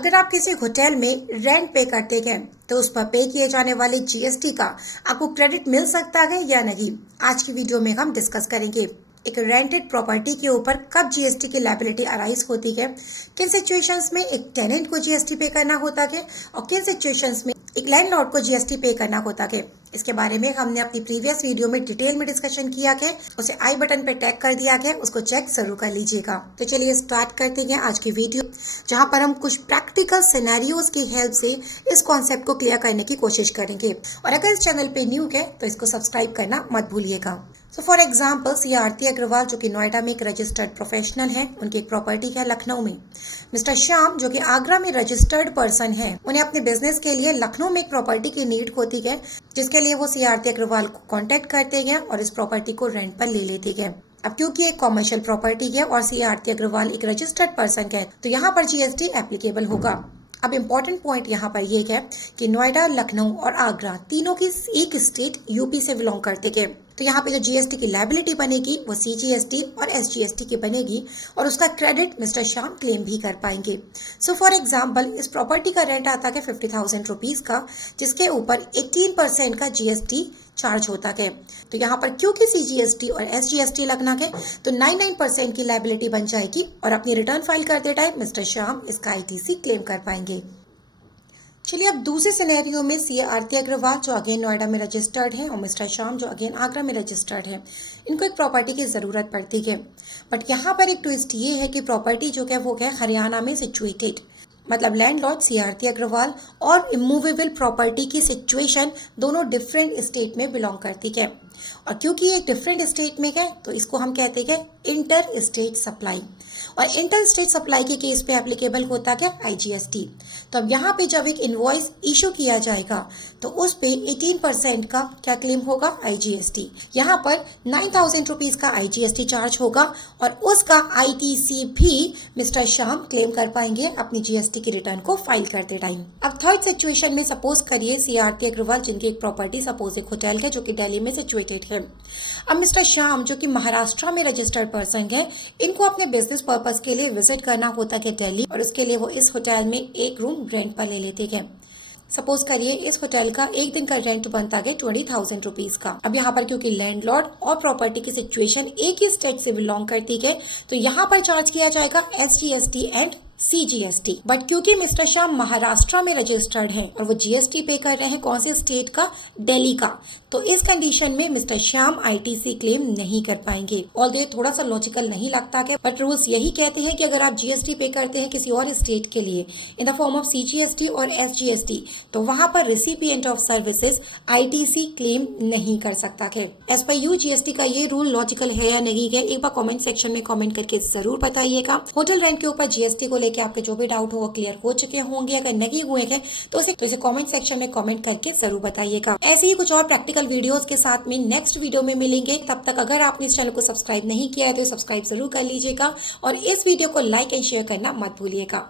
अगर आप किसी होटल में रेंट पे करते हैं तो उस पर पे किए जाने वाले जीएसटी का आपको क्रेडिट मिल सकता है या नहीं। आज की वीडियो में हम डिस्कस करेंगे एक रेंटेड प्रॉपर्टी के ऊपर कब जीएसटी की लायबिलिटी अराइज होती है, किन सिचुएशंस में एक टेनेंट को जीएसटी पे करना होता है और किन सिचुएशंस में एक लैंडलॉर्ड को जीएसटी पे करना होता है। इसके बारे में हमने अपनी प्रीवियस वीडियो में डिटेल में डिस्कशन किया है, उसे आई बटन पे टैग कर दिया गया, उसको चेक जरूर कर लीजिएगा। तो चलिए स्टार्ट करते हैं आज की वीडियो, जहां पर हम कुछ प्रैक्टिकल सिनेरियोज की हेल्प से इस कॉन्सेप्ट को क्लियर करने की कोशिश करेंगे। और अगर इस चैनल पे न्यू है तो इसको सब्सक्राइब करना मत भूलिएगा। सो फॉर एग्जाम्पल ये आरती अग्रवाल जो कि नोएडा में एक रजिस्टर्ड प्रोफेशनल है, उनकी एक प्रॉपर्टी है लखनऊ में। मिस्टर श्याम जो कि आगरा में रजिस्टर्ड पर्सन है, उन्हें अपने बिजनेस के लिए लखनऊ में एक प्रॉपर्टी की नीड होती है, जिसके लिए वो सी आरती अग्रवाल को कांटेक्ट करते हैं और इस प्रॉपर्टी को रेंट पर ले लेते हैं। अब क्योंकि एक कॉमर्शियल प्रॉपर्टी है और सी आरती अग्रवाल एक रजिस्टर्ड पर्सन है, तो यहाँ पर जीएसटी एप्लीकेबल होगा। अब इम्पोर्टेंट पॉइंट यहाँ पर ये है कि नोएडा, लखनऊ और आगरा तीनों की एक स्टेट यूपी से बिलोंग करते हैं, तो यहाँ पे जो जीएसटी की लायबिलिटी बनेगी वो सीजीएसटी और एसजीएसटी की बनेगी और उसका क्रेडिट मिस्टर श्याम क्लेम भी कर पाएंगे। सो फॉर एग्जांपल इस प्रॉपर्टी का रेंट आता है 50,000 रुपीज का, जिसके ऊपर 18% का जीएसटी चार्ज होता है। तो यहाँ पर क्योंकि सीजीएसटी और एसजीएसटी लगना है तो 99% की लायबिलिटी बन जाएगी और अपनी रिटर्न फाइल करते टाइम मिस्टर श्याम इसका आईटीसी क्लेम कर पाएंगे। चलिए अब दूसरे सिनेरियो में सी आरती अग्रवाल जो अगेन नोएडा में रजिस्टर्ड है और मिस्टर श्याम जो अगेन आगरा में रजिस्टर्ड है, इनको एक प्रॉपर्टी की ज़रूरत पड़ती है। बट यहाँ पर एक ट्विस्ट ये है कि प्रॉपर्टी जो है वो है हरियाणा में सिचुएटेड, मतलब लैंडलॉर्ड सी आरती अग्रवाल और इमूवेबल प्रॉपर्टी की सिचुएशन दोनों डिफरेंट स्टेट में बिलोंग करती है। और क्योंकि ये डिफरेंट स्टेट में है तो इसको हम कहते हैं इंटर स्टेट सप्लाई, और इंटर स्टेट सप्लाई के केस पे एप्लीकेबल होता है आईजीएसटी। तो अब यहाँ पे जब एक इनवॉइस इशू किया जाएगा तो उस पे 18% का क्या क्लेम होगा, आईजीएसटी। यहाँ पर 9,000 रुपीज का आईजीएसटी चार्ज होगा और उसका आईटीसी भी मिस्टर श्याम क्लेम कर पाएंगे अपनी जीएसटी की रिटर्न को फाइल करते टाइम। अब थर्ड सिचुएशन में सपोज करिए सी आरती अग्रवाल जिनकी एक प्रॉपर्टी सपोज एक होटल है जो कि दिल्ली में सिचुएटेड है। अब मिस्टर श्याम जो कि महाराष्ट्र में रजिस्टर्ड पर्सन है, इनको अपने बिजनेस पर्पस के लिए विजिट करना होता है दिल्ली, और उसके लिए वो इस होटल में एक रूम रेंट पर ले लेते हैं। सपोज करिए इस होटल का एक दिन का रेंट बनता है 20,000 रुपीज का। अब यहाँ पर क्योंकि लैंडलॉर्ड और प्रॉपर्टी की सिचुएशन एक ही स्टेट से बिलोंग करती है तो यहाँ पर चार्ज किया जाएगा एसजीएसटी एंड सीजीएसटी। बट क्योंकि मिस्टर श्याम महाराष्ट्र में रजिस्टर्ड हैं और वो जीएसटी पे कर रहे हैं कौन से स्टेट का, दिल्ली का, तो इस कंडीशन में मिस्टर श्याम आईटीसी क्लेम नहीं कर पाएंगे। ऑल्दो ये थोड़ा सा लॉजिकल नहीं लगता है, बट रूल्स यही कहते हैं कि अगर आप जीएसटी पे करते हैं किसी और स्टेट के लिए in the form of CGST और एसजीएसटी, तो वहां पर recipient of services ITC claim नहीं कर सकता है। एज पर यूजीएसटी का ये रूल लॉजिकल है या नहीं है, एक बार कॉमेंट सेक्शन में कॉमेंट करके जरूर बताइएगा। होटल रेंट के ऊपर जीएसटी को कि आपके जो भी डाउट हो वो क्लियर हो चुके होंगे, अगर नहीं हुए हैं तो इसे कमेंट सेक्शन में कमेंट करके जरूर बताइएगा। ऐसे ही कुछ और प्रैक्टिकल वीडियोस के साथ में नेक्स्ट वीडियो में मिलेंगे। तब तक अगर आपने इस चैनल को सब्सक्राइब नहीं किया है तो सब्सक्राइब जरूर कर लीजिएगा और इस वीडियो को लाइक एंड शेयर करना मत भूलिएगा।